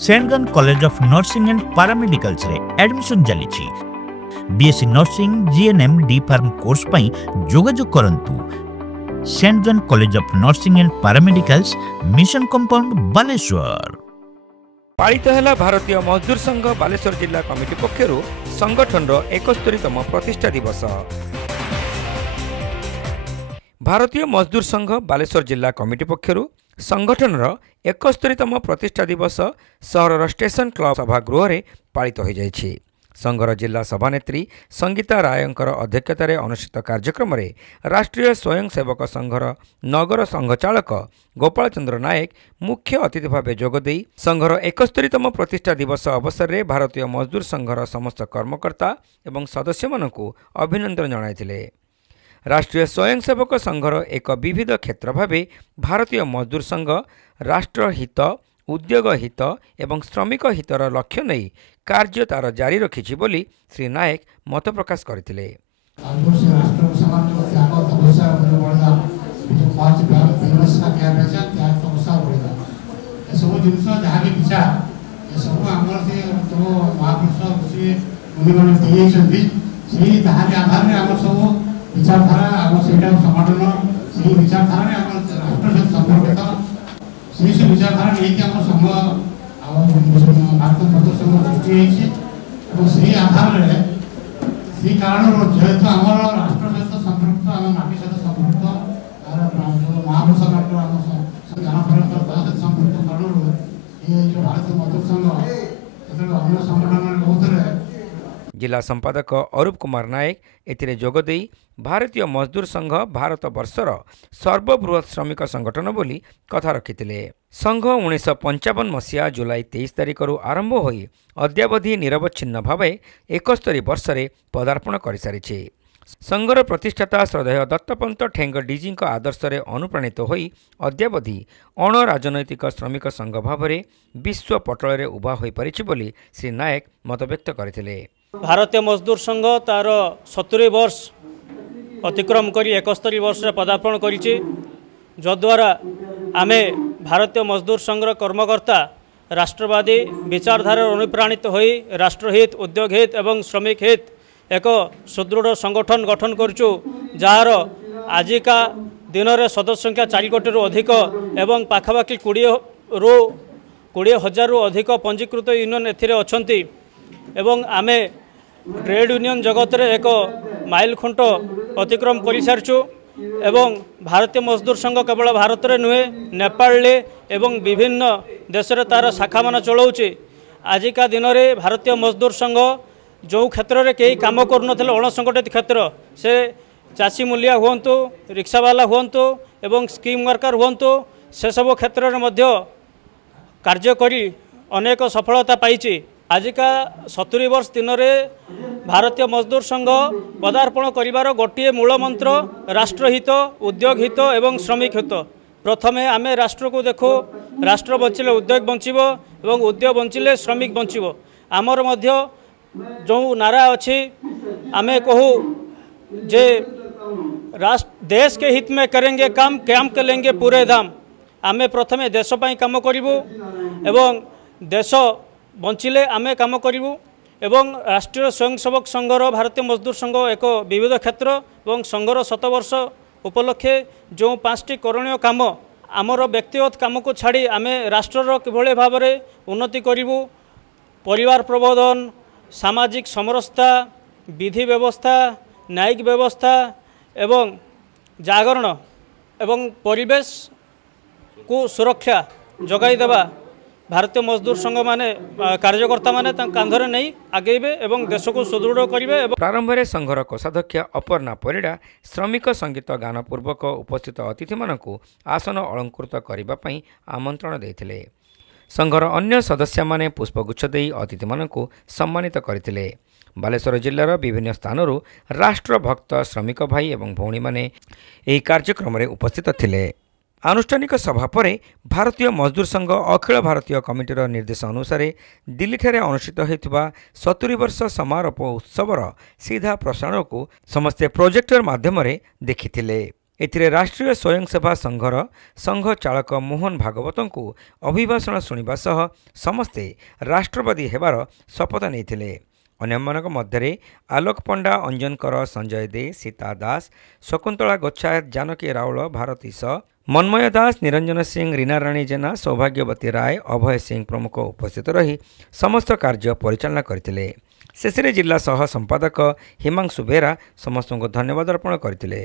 Saint College of Nursing and Paramedicals रे admission चली BSc nursing GNM D pharm course पई जोगाजोग करंतु Saint College of Nursing and Paramedicals mission compound Baleswar. पालित है भारतीय मजदूर संघ बालेश्वर जिला कमिटी पक्षर संगठन 71तम प्रतिष्ठा दिवस। भारतीय मजदूर संघ बालेश्वर जिला कमिटी पक्षर संगठन 71तम प्रतिष्ठा दिवस सहर स्टेशन क्लब सभागृह में पालित हो जाइछि। संघर जिला सभानेत्री संगीता रायंकर अध्यक्षतार अनुष्ठित कार्यक्रम में राष्ट्रीय स्वयंसेवक संघर नगर संघचालक गोपाल चंद्र नायक मुख्य अतिथि भाव जोगदे संघर 71तम प्रतिष्ठा दिवस अवसर में भारतीय मजदूर संघर समस्त कर्मकर्ता एवं सदस्य मानकु अभिनंदन जणाइथिले। राष्ट्रीय स्वयंसेवक संघर एक विविध क्षेत्र भावे भारतीय मजदूर संघ राष्ट्र हित उद्योग हित एवं श्रमिक हितर लक्ष्य नहीं कार्य तार जारी रखिछि बोली श्री नायक मत प्रकाश करथिले। विचारधारा नहीं संघ भारत मजदूर संघ सृष्टि से आधार से कारण जेहेतु आम राष्ट्र सहित संपृक्त आम माटी सहित संपृक्त महापुरुष सहित संपृक्त कारण ये जो भारतीय मजदूर संघ अन्य संगठन बहुत जिला संपादक अरूप कुमार नायक एथिरे जोगदे भारतीय मजदूर संघ भारत वर्षर सर्वबृहत श्रमिक संगठन बोली कथा रखिथिले। संघ 1955 मसीहा जुलाई 23 तारिख आरंभ होई अद्यावधि निरवच्छिन्न भाव 71 वर्ष में पदार्पण कर सारी। संघर प्रतिष्ठाता श्रद्धेय दत्तपंत ठेंग डीजी आदर्श रे अनुप्राणित होई अद्यावधि अण राजनैतिक श्रमिक संघ भाव में विश्व पटल रे उभा होई परिछि बोली श्री नायक मत व्यक्त करथिले। भारतीय मजदूर संघ तार 70 वर्ष अतिक्रम करी 71 वर्ष पदार्पण करिछि, जद्वारा आमे भारतीय मजदूर संघ कर्मकर्ता राष्ट्रवादी विचारधारा अनुप्राणित होई राष्ट्रहित उद्योग हित एवं श्रमिक हित एक सुदृढ़ संगठन गठन करचु, जार आजिका दिन में सदस्य संख्या 4 कोटी रु अधिक एवं पाखापाखि 20,000 अधिक पंजीकृत यूनियन एथिरे अछंती एवं आमे ट्रेड यूनियन जगत रे एक माइल खुंट अतिक्रम कर सारिचु एवं भारतीय मजदूर संघ केवल भारत में नुहे नेपाल एवं विभिन्न देश रे तार शाखा मान चलाउछि। आजिका दिन में भारतीय मजदूर संघ जो क्षेत्र में कई काम करुनथिले अणसंगठित क्षेत्र से चाषी मूलिया हुंतु रिक्शावाला हुंतु एवं स्कीम वर्कर हुंतु से सब क्षेत्र में मध्य कार्य करी अनेक सफलता पाइछि। आजिका 70 वर्ष दिन में भारतीय मजदूर संघ पदार्पण करिवार गोटे मूल मंत्र राष्ट्रहित उद्योग हित एवं श्रमिक हित। प्रथमे आमे राष्ट्र को देखो, राष्ट्र बंचिले उद्योग बंचिबो एवं उद्योग बंचिले श्रमिक बंचिबो। आमर मध्य जो नारा अच्छी आमे कहू जे राष्ट्र देश के हित में करेंगे काम के लेंगे पूरे दाम। आमे प्रथमे देश पाई काम करिबू एवं देश बंचिले आमे काम करिबू एवं राष्ट्रीय स्वयंसेवक संघर भारतीय मजदूर संघ एक विविध क्षेत्र एवं संघर 7 वर्ष उपलक्षे जो 5टी करणीय काम आमर व्यक्तिगत काम को छाड़ी आमे राष्ट्रर किभଳି भाबरे उन्नति करिबू, परिवार प्रबोधन, सामाजिक समरसता, विधि व्यवस्था, न्यायिक व्यवस्था एवं जागरण एवं परिवेश को सुरक्षा जगाई देवा भारतीय मजदूर संघ माने कार्यकर्ता माने कांधरे नहीं आगेबे एवं देश को सुदृढ़ करिवे। प्रारंभ में संघर कोषाध्यक्ष अपर्णा परिड़ा श्रमिक संगीत गान पूर्वक उपस्थित अतिथि मानकु आसन अलंकृत करने पई आमंत्रण देथिले। संघर अन्य सदस्य माने पुष्पगुच्छ देई अतिथि मानकु सम्मानित करथिले। बालेश्वर जिल्लार विभिन्न स्थानरू राष्ट्रभक्त श्रमिक भाई एवं भौणी माने एही कार्यक्रम में उपस्थित थिले। आनुष्ठानिक सभा पर भारतीय मजदूर संघ अखिल भारतीय कमिटीर निर्देश अनुसार दिल्ली ठारे अनुष्ठित होता 70 वर्ष समारोह उत्सवर सीधा प्रसारण को समस्ते प्रोजेक्टर माध्यम देखिथिले। एथिरे राष्ट्रीय स्वयंसेवा संघर संघ चालक मोहन भागवत को अभिभाषण शुणा सह समस्ते राष्ट्रवादी हेबार शपथ नहीं। अन्यମାନଙ୍କ ମଧ୍ୟରେ आलोक पंडा, अंजन कर, संजय दे, सीता दास, शकुंतला गोच्छायत, जानकी राउल, भारती स, मनमय दास, निरंजन सिंह, रीना राणी जेना, सौभाग्यवती राय, अभय सिंह प्रमुख उपस्थित रही समस्त कार्य परिचालना करथिले। शेषे जिला सह संपादक हिमांशु बेरा समस्त को धन्यवाद अर्पण करथिले।